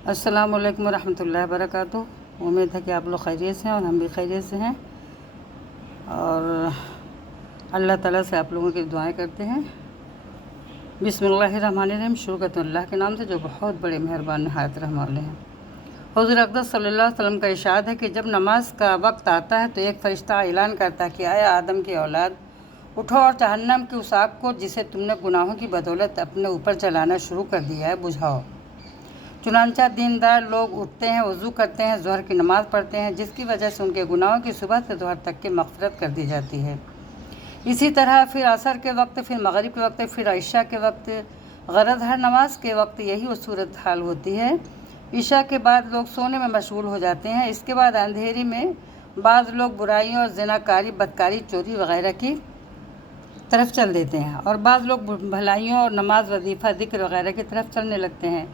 अस्सलाम वालेकुम रहमतुल्लाहि व बरकातुहू। उम्मीद है कि आप लोग खैरियत से हैं और हम भी खैरियत से हैं और अल्लाह ताला से आप लोगों की दुआएं करते हैं। बिस्मिल्लाहिर्रहमानिर्रहीम। शुरू करते हैं अल्लाह के नाम से जो बहुत बड़े मेहरबान नहायत रहम वाले हैं। हुज़ूर अक़दस सल्लल्लाहु अलैहि वसल्लम का इरशाद है कि जब नमाज का वक्त आता है तो एक फ़रिश्ता ऐलान करता है कि आए आदम की औलाद, उठो और जहन्नम की उस आग को जिसे तुमने गुनाहों की बदौलत अपने ऊपर जलाना शुरू कर दिया है, बुझाओ। चुनांचा दीनदार लोग उठते हैं, वज़ू करते हैं, ज़ोहर की नमाज़ पढ़ते हैं, जिसकी वजह से उनके गुनाहों की सुबह से ज़ोहर तक की मग़फ़िरत कर दी जाती है। इसी तरह फिर असर के वक्त, फिर मग़रिब के वक्त, फिर इशा के वक्त, ग़रज़ हर नमाज के वक्त यही सूरत हाल होती है। इशा के बाद लोग सोने में मशगूल हो जाते हैं। इसके बाद अंधेरी में बाज़ लोग बुराइयों और ज़िनाकारी, बदकारी, चोरी वगैरह की तरफ चल देते हैं और बाज़ लोग भलाइयों और नमाज, वजीफ़ा, ज़िक्र वगैरह की तरफ चलने लगते हैं।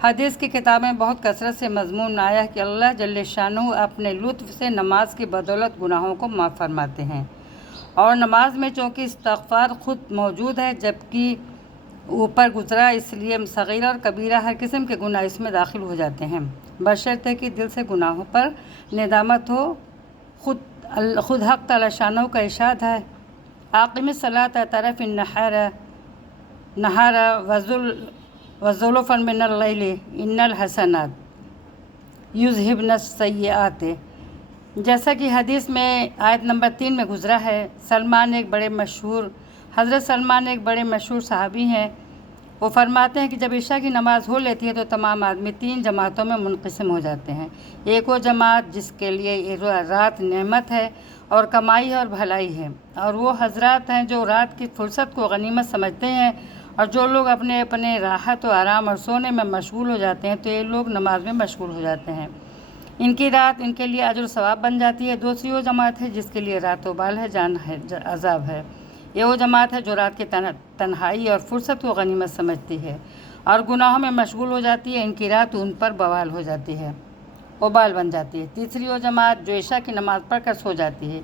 हदीस की किताबें बहुत कसरत से मज़मून आया है कि अल्लाह जल्ले शानहू अपने लुत्फ़ से नमाज की बदौलत गुनाहों को माफ़ फरमाते हैं और नमाज में चूँकि इस्तग़फ़ार ख़ुद मौजूद है जबकि ऊपर गुज़रा, इसलिए सग़ीरा और कबीरा हर किस्म के गुनाह इसमें दाखिल हो जाते हैं, बशर्ते कि दिल से गुनाहों पर निदामत हो। खुद हक़ तआला शानहू का इरशाद है, आक़िमिस सलात तरफ़ नहारा वज़ुल्फ़न मिनल लैली इन्नल हसनात युज़हिबनस सय्यआत। जैसा कि हदीस में आयत नंबर 3 में गुज़रा है, हज़रत सलमान एक बड़े मशहूर सहाबी हैं। वो फरमाते हैं कि जब इशा की नमाज़ हो लेती है तो तमाम आदमी 3 जमातों में मुनक़िसम हो जाते हैं। एक वो जमात जिसके लिए ये रात नेमत है और कमाई और भलाई है, और वो हज़रात हैं जो रात की फ़ुर्सत को गनीमत समझते हैं, और जो लोग अपने अपने राहत और आराम और सोने में मशगूल हो जाते हैं तो ये लोग नमाज में मशगूल हो जाते हैं। इनकी रात इनके लिए अजर सवाब बन जाती है। दूसरी वो जमात है जिसके लिए रात वबाल है, जान है, अज़ाब है। ये वो जमात है जो रात की तन्हाई और फ़ुर्सत को गनीमत समझती है और गुनाहों में मशगूल हो जाती है। इनकी रात उन पर बवाल हो जाती है, वबाल बन जाती है। तीसरी वो जमात जो इशा की नमाज़ पढ़ कर सो जाती है,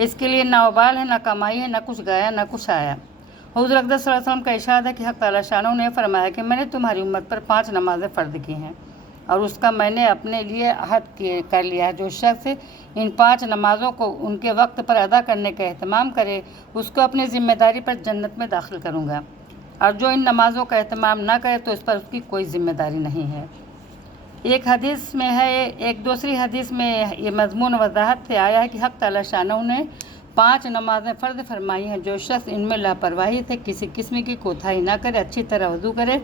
इसके लिए ना वबाल है, ना कमाई है, ना कुछ गया, ना कुछ आया। हुज़ूर अक़दस सल्लल्लाहु अलैहि वसल्लम का इरशाद है कि हक़ तआला शानहू ने फरमाया कि मैंने तुम्हारी उम्मत पर 5 नमाज़ें फ़र्द की हैं और उसका मैंने अपने लिए अहद कर लिया है। जो शख्स इन 5 नमाज़ों को उनके वक्त पर अदा करने का एहतमाम करे, उसको अपनी ज़िम्मेदारी पर जन्नत में दाखिल करूँगा, और जो इन नमाज़ों का एहतमाम ना करे तो इस पर उसकी कोई ज़िम्मेदारी नहीं है। एक हदीस में है, एक दूसरी हदीस में ये मज़मून वज़ाहत से आया है कि हक़ तआला शानहू ने 5 नमाज़ें फ़र्द फरमाई हैं। जो शख्स इनमें लापरवाही से किसी किस्म की कोताही ना करे, अच्छी तरह वज़ू करे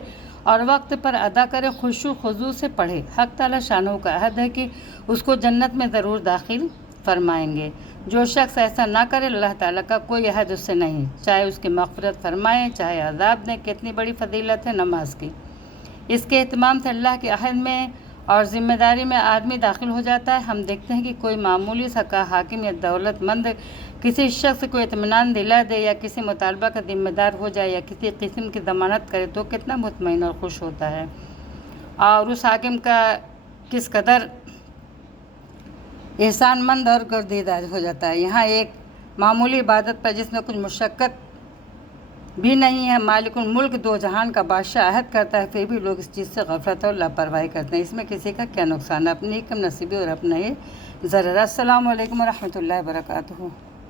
और वक्त पर अदा करे, खुशू खुजू से पढ़े, हक़ तआला शानहू का अहद है कि उसको जन्नत में ज़रूर दाखिल फरमाएंगे। जो शख्स ऐसा ना करे, अल्लाह ताला का कोई अहद उससे नहीं, चाहे उसकी मग़फ़िरत फरमाएँ, चाहे अज़ाब दें। कितनी बड़ी फ़जीलत है नमाज की। इसके एहतमाम से अल्लाह के अहद में और ज़िम्मेदारी में आदमी दाखिल हो जाता है। हम देखते हैं कि कोई मामूली सा हाकिम या दौलतमंद किसी शख्स को इत्मीनान दिला दे या किसी मुतालबा का ज़िम्मेदार हो जाए या किसी किस्म की ज़मानत करे तो कितना मुतमईन और खुश होता है, और उस हाकिम का किस कदर एहसानमंद और गर्दीदा हो जाता है। यहाँ एक मामूली इबादत पर जिसमें कुछ मुशक्क़त भी नहीं है, मालिकुल मुल्क दो जहान का बादशाह अहद करता है, फिर भी लोग इस चीज़ से गफलत और लापरवाही करते हैं। इसमें किसी का क्या नुकसान है, अपनी कम नसीबी और अपना ही ज़रर। अस्सलामु अलैकुम व रहमतुल्लाहि व बरकातुहू।